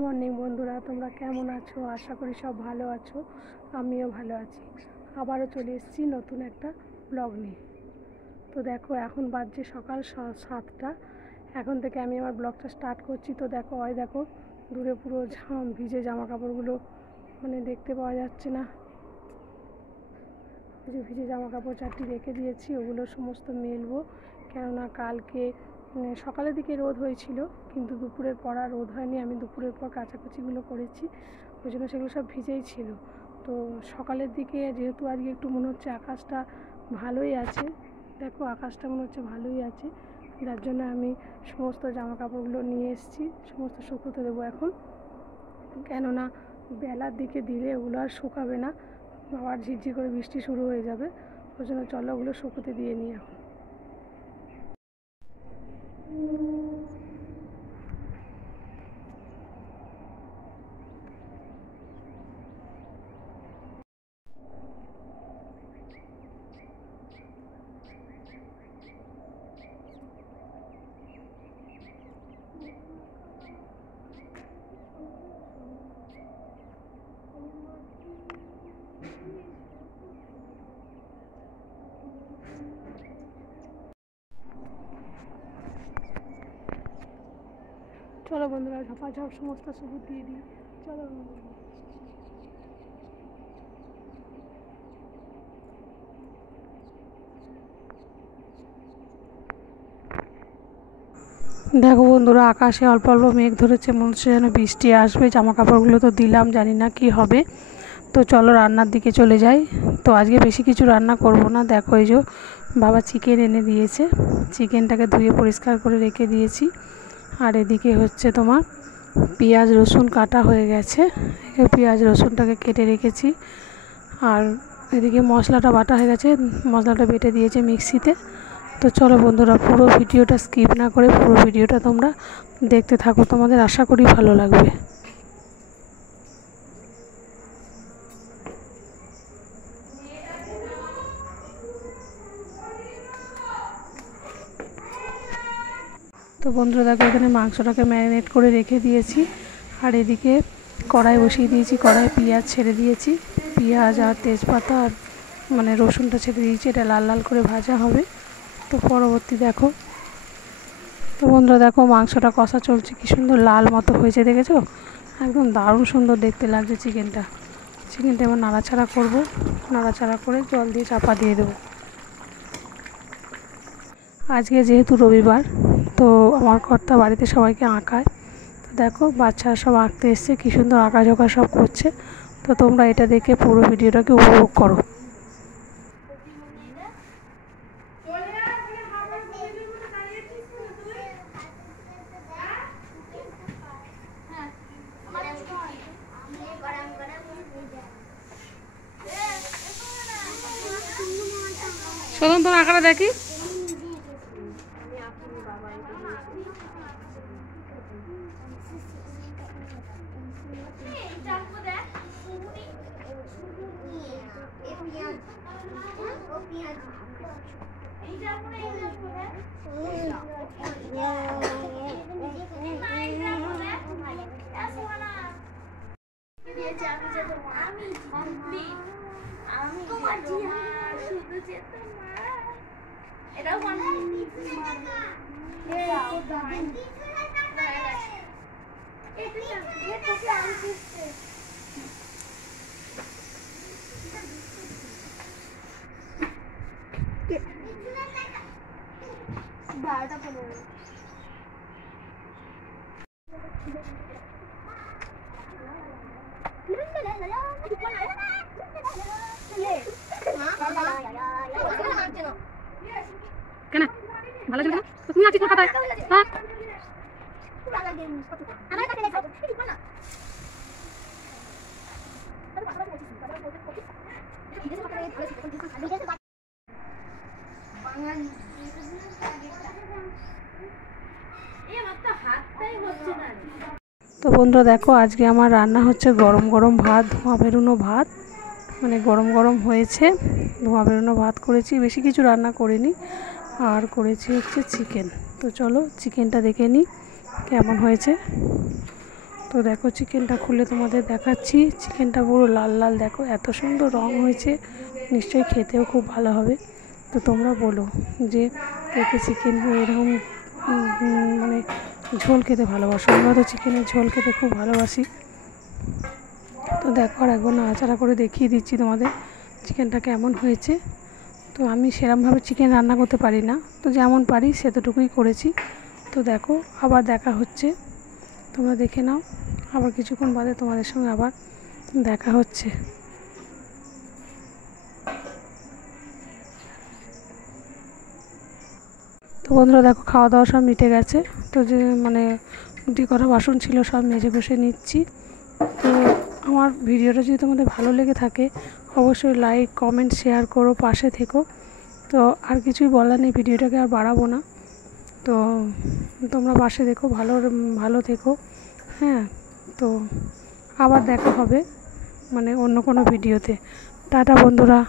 Morning বন্ধুরা, তোমরা কেমন আছো? আশা করি সব ভালো আছো। আমিও ভালো আছি। আবারও চলে এসেছি নতুন একটা ব্লগ নিয়ে। তো দেখো, এখন বাজছে সকাল 7টা। এখন থেকে আমি আমার ব্লগটা স্টার্ট করছি। তো দেখো, দেখো দূরে পুরো ভিজে জামা কাপড়গুলো মানে দেখতে পাওয়া যাচ্ছে না। ভিজে জামা কাপড় 4টি রেখে দিয়েছি, ওগুলো সমস্ত মেলবো। কেননা কালকে সকালের দিকে রোদ হয়েছিল, কিন্তু দুপুরের পর আর রোদ হয়নি। আমি দুপুরের পর কাচাকুচিগুলো করেছি, ওই জন্য সেগুলো সব ভিজেই ছিল। তো সকালের দিকে যেহেতু আজকে একটু মনে হচ্ছে আকাশটা ভালোই আছে, দেখো আকাশটা মনে হচ্ছে ভালোই আছে, যার জন্য আমি সমস্ত জামা কাপড়গুলো নিয়ে এসেছি। সমস্ত শুকোতে দেবো এখন, কেননা বেলার দিকে দিলে ওগুলো আর শুকাবে না, আবার ঝিরঝির করে বৃষ্টি শুরু হয়ে যাবে। ওই জন্য চলো ওগুলো শুকোতে দিয়ে নিই এখন। চলো বন্ধুরা, ঝপাঝপ সমস্ত সবুজ দিয়ে দিই। চলো দেখো বন্ধুরা, আকাশে অল্প অল্প মেঘ ধরেছে, মনে হচ্ছে যেন বৃষ্টি আসবে। জামা কাপড়গুলো তো দিলাম, জানি না কি হবে। তো চলো রান্নার দিকে চলে যাই। তো আজকে বেশি কিছু রান্না করব না। দেখো এই যে বাবা চিকেন এনে দিয়েছে, চিকেনটাকে ধুয়ে পরিষ্কার করে রেখে দিয়েছি। আর এদিকে হচ্ছে তোমার পেঁয়াজ রসুন কাটা হয়ে গেছে, পেঁয়াজ রসুনটাকে কেটে রেখেছি। আর এদিকে মশলাটা বাটা হয়ে গেছে, মশলাটা বেটে দিয়েছে মিক্সিতে। তো চলো বন্ধুরা, পুরো ভিডিওটা স্কিপ না করে পুরো ভিডিওটা তোমরা দেখতে থাকো, তোমাদের আশা করি ভালো লাগবে। তো বন্ধুরা দেখো, এখানে মাংসটাকে ম্যারিনেট করে রেখে দিয়েছি। আর এদিকে কড়াই বসিয়ে দিয়েছি, কড়াই পেঁয়াজ ছেড়ে দিয়েছি। পেঁয়াজ আর তেজপাতা আর মানে রসুনটা ছেড়ে দিয়েছি, এটা লাল লাল করে ভাজা হবে। তো পরবর্তী দেখো, তো বন্ধুরা দেখো মাংসটা কষা চলছে, কি সুন্দর লাল মতো হয়েছে, দেখেছো? একদম দারুণ সুন্দর দেখতে লাগছে চিকেনটা। এবার নাড়াচাড়া করব, নাড়াচাড়া করে জল দিয়ে চাপা দিয়ে দেবো। আজকে যেহেতু রবিবার, তো আমার কর্তা বাড়িতে সবাইকে আঁকায়। তো দেখো বাচ্চারা সব আঁকতে এসছে, কী সুন্দর আঁকাঝোঁকা সব করছে। তো তোমরা এটা দেখে পুরো ভিডিওটাকে উপভোগ করো। শোধন তোর আঁকাটা দেখি। কেন ভালো ছিল না? তুমি আছিস কলকাতায়? হ্যাঁ তো বন্ধুরা দেখো, আজকে আমার রান্না হচ্ছে গরম গরম ভাত, ধোঁয়া বেরোনো ভাত, মানে গরম গরম হয়েছে, ধোঁয়া বেরোনো ভাত করেছি, বেশি কিছু রান্না করিনি। আর করেছি হচ্ছে চিকেন। তো চলো চিকেনটা দেখে নিই কেমন হয়েছে। তো দেখো চিকেনটা খুলে তোমাদের দেখাচ্ছি। চিকেনটা পুরো লাল লাল, দেখো এত সুন্দর রং হয়েছে, নিশ্চয়ই খেতেও খুব ভালো হবে। তো তোমরা বলো যে কে কে চিকেন এরকম মানে ঝোল খেতে ভালোবাসো। আমরা তো চিকেনের ঝোল খেতে খুব ভালোবাসি। তো দেখো আর একবার নাড়াচাড়া করে দেখিয়ে দিচ্ছি তোমাদের চিকেনটা কেমন হয়েছে। তো আমি সেরমভাবে চিকেন রান্না করতে পারি না, তো যেমন পারি সেতটুকুই করেছি। তো দেখো আবার দেখা হচ্ছে, তোমরা দেখে নাও। আবার কিছুক্ষণ বাদে তোমাদের সঙ্গে আবার দেখা হচ্ছে। তো বন্ধুরা দেখো খাওয়া দাওয়া সব মিটে গেছে। তো যে রুটি করা বাসন ছিল সব মেজে ঘষে নিচ্ছি। তো আমার ভিডিওটা যদি তোমাদের ভালো লেগে থাকে অবশ্যই লাইক কমেন্ট শেয়ার করো, পাশে থেকো। তো আর কিছুই বলার নেই, ভিডিওটাকে আর বাড়াবো না। তো তোমরা পাশে দেখো, ভালো থেকো। হ্যাঁ, তো আবার দেখা হবে অন্য কোনো ভিডিওতে। টাটা বন্ধুরা।